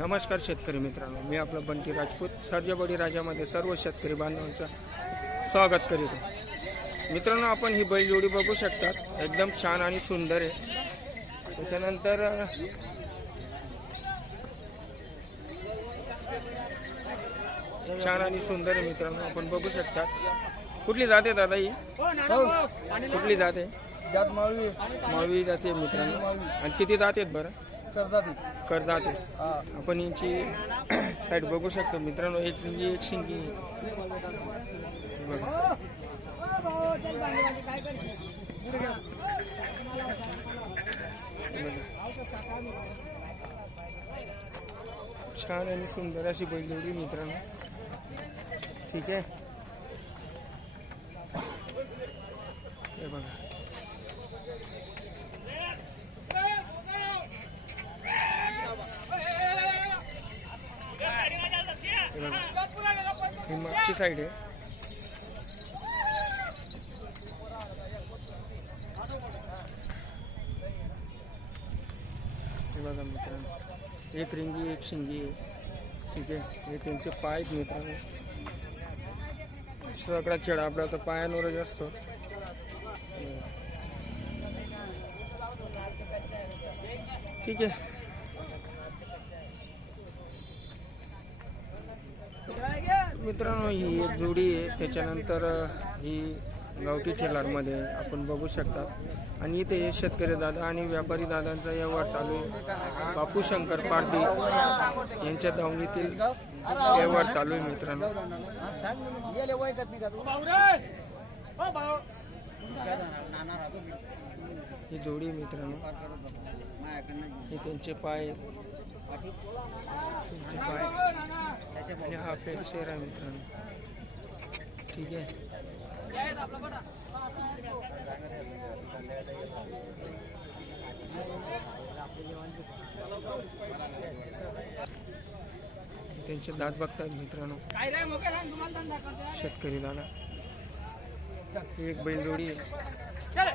नमस्कार शेतकरी मित्रांनो मी आपला बंटी राजपूत सर्जबडी राजामध्ये सर्व शेतकरी बांधवांचं स्वागत करीत मित्रांनो आपण ही बैलजोडी बघू शकतात. एकदम छान आणि सुंदर आहे. त्याच्यानंतर छान आणि सुंदर आहे मित्रांनो आपण बघू शकता कुठली जाते दादा ही? कुठली जाते जात माळवी. माळवी जाते मित्रांनो. आणि किती जाते बरं? करतात करदात आहे आपण यांची साईड बघू शकतो. मित्रांनो एक म्हणजे एक शिंगी. छान आणि सुंदर अशी बैलजोडी मित्रांनो. ठीक आहे? हे बघा हे बघा. ही मागची साईड आहे. बघा मित्रांनो एक रिंगी एक शिंगी. आहे ठीक आहे? हे त्यांचे पाय आहेत मित्रांनो. सगळा खेळ आपला तर पायांवरच असतो. ठीक आहे? मित्रांनो ही एक जोडी आहे. त्याच्यानंतर ही गावठी ठेलारमध्ये आपण बघू शकता. आणि इथे हे शेतकरी दादा आणि व्यापारी दादांचा व्यवहार चालू आहे. बापू शंकर पारदी यांच्या दावणीतील व्यवहार चालू आहे मित्रांनो. ही जोडी मित्रांनो. हे त्यांचे पाय तुमचे पाय आणि हा फेस शेअर आहे मित्रांनो. ठीक आहे. त्यांचे दात बघतात मित्रांनो. शेतकरी दादा. एक बैलजोडी आहे.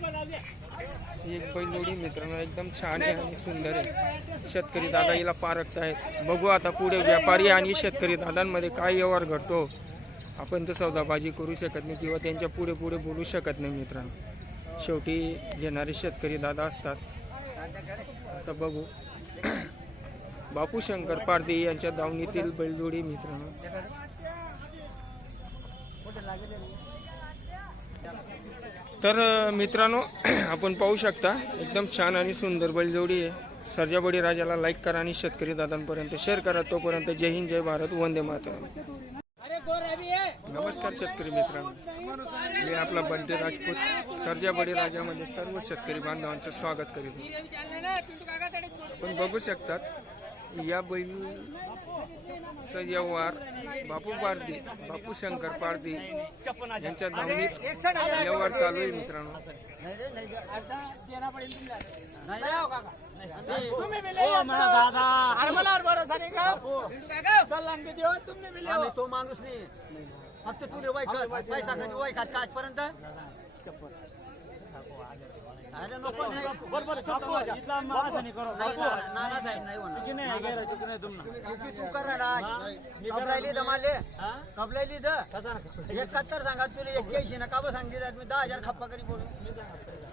एक बैलजोडी मित्रांनो एकदम छान आहे आणि सुंदर आहे. शेतकरी दादा हिला पारखत आहेत. बघू आता पुढे व्यापारी आणि शेतकरी दादांमध्ये काय व्यवहार घडतो. आपण तर सौदाबाजी करू शकत नाही किंवा त्यांच्या पुढे पुढे बोलू शकत नाही मित्रांनो. शेवटी घेणारे शेतकरी दादा असतात. आता बघू. बापू शंकर पारदी यांच्या दावणीतील बैलजोडी मित्रांनो. तर मित्रांनो आपण पाहू शकता एकदम छान आणि सुंदर बैलजोडी आहे. सर्जाबडी राजाला लाईक करा आणि शेतकरी दादांपर्यंत शेअर करा. तोपर्यंत जय हिंद जय भारत वंदे मातरम. नमस्कार शेतकरी मित्रांनो. मी आपला बंटी राजपूत सर्जाबडी राजामध्ये सर्व शेतकरी बांधवांचं स्वागत करीत आपण बघू शकतात या बैल व्यवहार बापू पारदी बापू शंकर पारदी यांच्या धावणीत व्यवहार चालू आहे मित्रांनो. तो माणूस नाही. फक्त तुले वैकत पैसा कधी वैकत का आजपर्यंत? अरे नको नाही नानासाहेब नाही होणार चुकी तू कर ना कबलायली दमाले कबलायली द एकाहत्तर सांगा तुला एक्क्याऐंशी ना का बरं सांगितलं मी दहा हजार खप्पा करी बोलू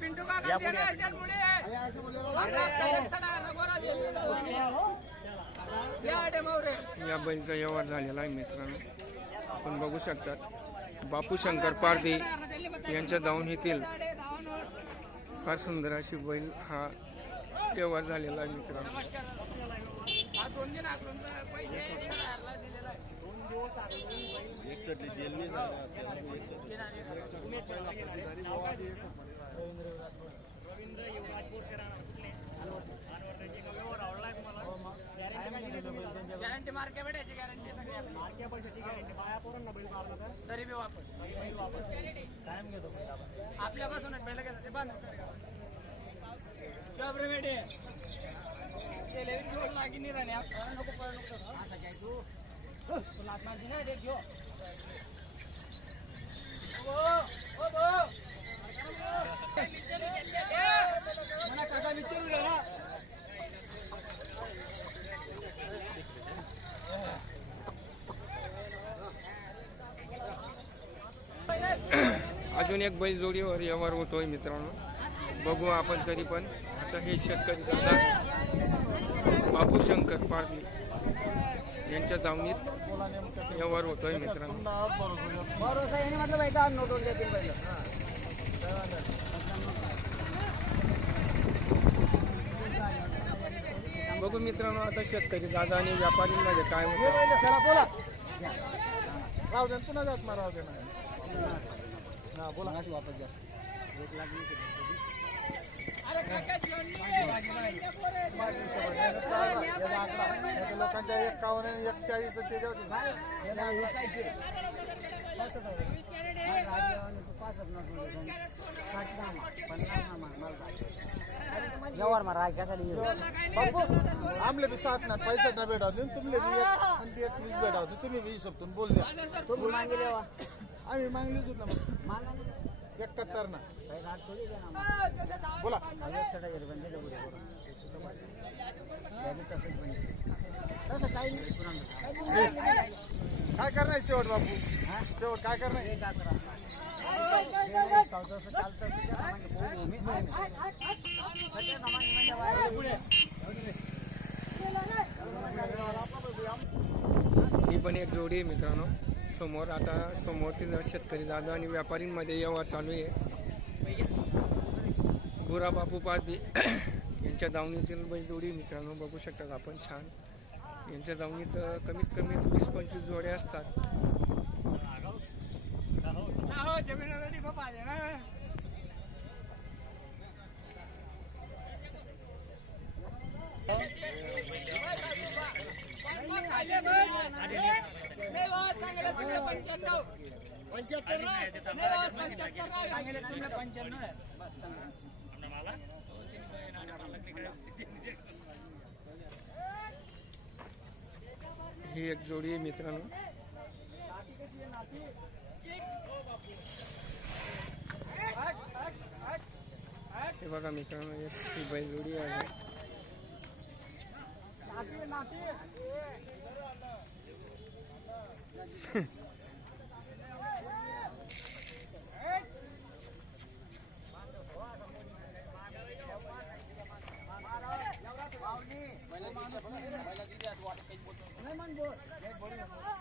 पिंटू काका देणार त्यामुळे या बैलचा व्यवहार झालेला आहे मित्रांनो. आपण बघू शकतात बापू शंकर पारदी यांच्या दावणीतील फार सुंदर अशी बैल हा व्यवहार झालेला आहे मित्रांनो. दोन दिन आकरून पैसे घराला दिलेला आहे. गॅरंटी मार्के भेटायची गॅरंटी सगळी. तरी? बी वापस. आपल्यापासूनच पहिलं घेतात ते बंद शॉप रेमेडी केले जोड लागी नाही राहणे नको नको काय तू ना देख घेऊ विचारू अजून एक बैल जोडीवर व्यवहार होतोय मित्रांनो. बघू आपण तरी पण. आता हे शेतकरी दादा बापू शंकर पारधी यांच्या दावणीत व्यवहार होतोय मित्रांनो बघू मित्रांनो आता शेतकरी दादा आणि व्यापारीमध्ये काय होतं पुन्हा जात मारा हा बोला वापस द्या अरे काका जेवण नाहीतर लोकांच्या एक्कावन्न आणि एकचाळीस व्यवहार मारा कसा आमले बी सात ना पैसे ना भेटा तुमले बी एक आणि ते एक वीस भेटा तुम्ही बी हिशोब बोल द्या. तुम्ही मागे लेवा आम्ही मागलीच होत ना मग मागा एकाहत्तर ना. बोला. बंद तसं नाही काय करणार शेवट बापू? शेवट काय करणार हे काय करा चालतं ही पण एक जोडी आहे मित्रांनो. समोर आता समोर तिथं शेतकरी दादा आणि व्यापारींमध्ये व्यवहार चालू आहे. बुरा बापू यांच्या दावणीतील बैल जोडी मित्रांनो बघू शकतात आपण छान. यांच्या दावणीत कमीत कमी वीस पंचवीस जोड्या असतात. हो जमिनीसाठी बाबा आले ना ही एक जोडी आहे मित्रांनो. हे बघा मित्रांनो एक ही बैल जोडी आहे.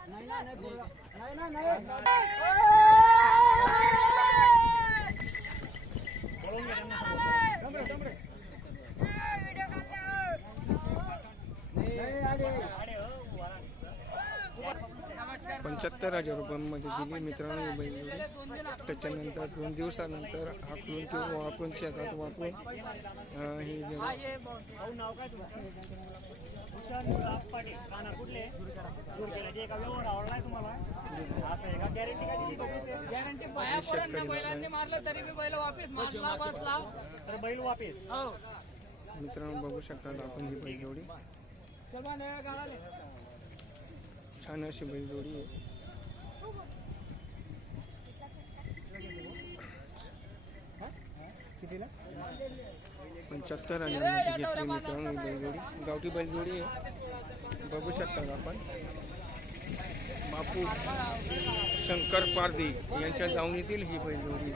नाही नाही नाही बोला. नाही नाही नाही नाही आले. पंच्याहत्तर हजार रुपयांमध्ये दिली मित्रांनो ही बैल त्याच्यानंतर दोन दिवसानंतर हाकलून किंवा वापरून शेतात वापरून ही मित्रांनो बघू शकतात आपण ही बैल जोडी चल बा नव्या गावाले छान अशी बैलजोडी आहे. आहे पंच्याहत्तर हजारमध्ये घेतली मित्रांनो बैलजोडी गावठी बैलजोडी आहे. बघू शकता आपण. बापू शंकर पारदी यांच्या दावणीतील ही बैलजोडी